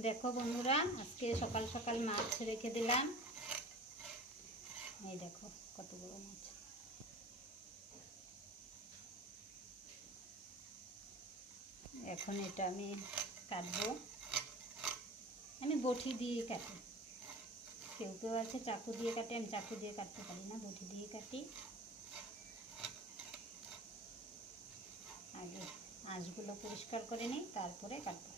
দেখো বন্ধুরা, আজকে সকাল সকাল মাছ রেখে দিলাম। এই দেখো কত বড় মাছ। এখন এটা আমি কাটবো। আমি বটি দিয়ে কাটি, কেউ কেউ আছে চাকু দিয়ে কাটে, আমি চাকু দিয়ে কাটতে পারি না, বটি দিয়ে কাটি। আগে আঁশগুলো পরিষ্কার করে নিই, তারপরে কাটবো।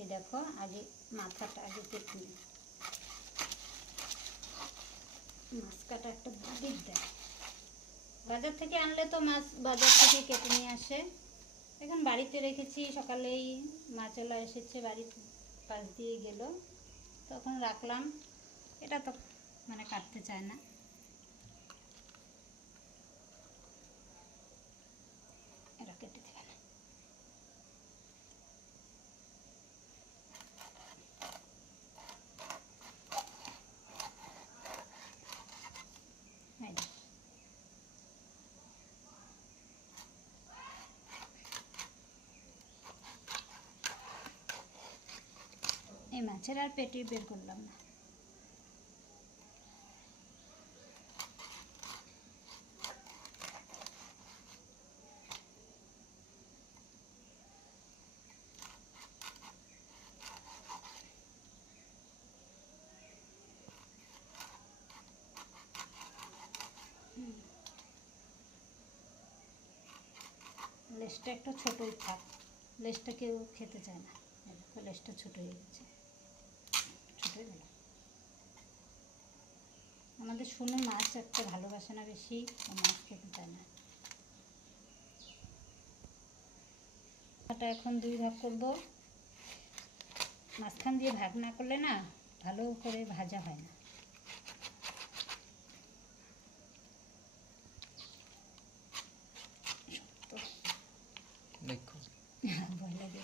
এই দেখো, আগে মাথাটা আগে কেটে নিই। মাছ কাটা একটা দিকদার। বাজার থেকে আনলে তো মাছ বাজার থেকে কেটে নিয়ে আসে। এখন বাড়িতে রেখেছি, সকালেই মাছওয়ালা এসেছে, বাড়ির পাশ দিয়ে গেল, তখন রাখলাম। এটা তো মানে কাটতে চায় না, এরা কেটে দেবে না। এই মাছের আর পেটি বের করলাম না। লেজটা একটু ছোটোই থাক, লেজটা কেউ খেতে চায় না। দেখো লেজটা ছোটো হয়ে গেছে, ছোটোই ভালো। আমাদের শুনে মাছ একটা ভালোবাসে না বেশি, মাছ খেতে চায় না। এখন দুই ভাগ করব। মাঝখান দিয়ে ভাগ না করলে না ভালো করে ভাজা হয় না। দেখো ভয় লাগে।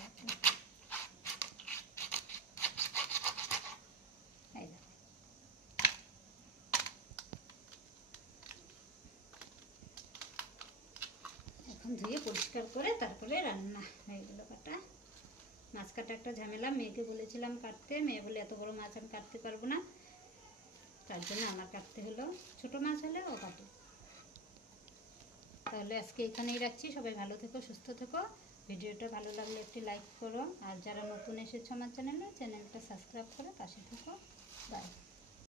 এখন ধুয়ে পরিষ্কার করে তারপরে রান্না হয়ে গেল কাটা। মাছ কাটা একটা ঝামেলা, মেয়েকে বলেছিলাম কাটতে, মেয়ে বলে এত বড় মাছ আমি কাটতে পারবো না, তার জন্য আমার কাটতে হলো। ছোট মাছ হলে ও কাটে। তাহলে আজকে এখানেই রাখছি। সবাই ভালো থেকো, সুস্থ থেকো। ভিডিওটা ভালো লাগলে একটি লাইক করো, আর যারা নতুন এসেছো আমার চ্যানেলটা সাবস্ক্রাইব করে পাশে থেকো। বাই।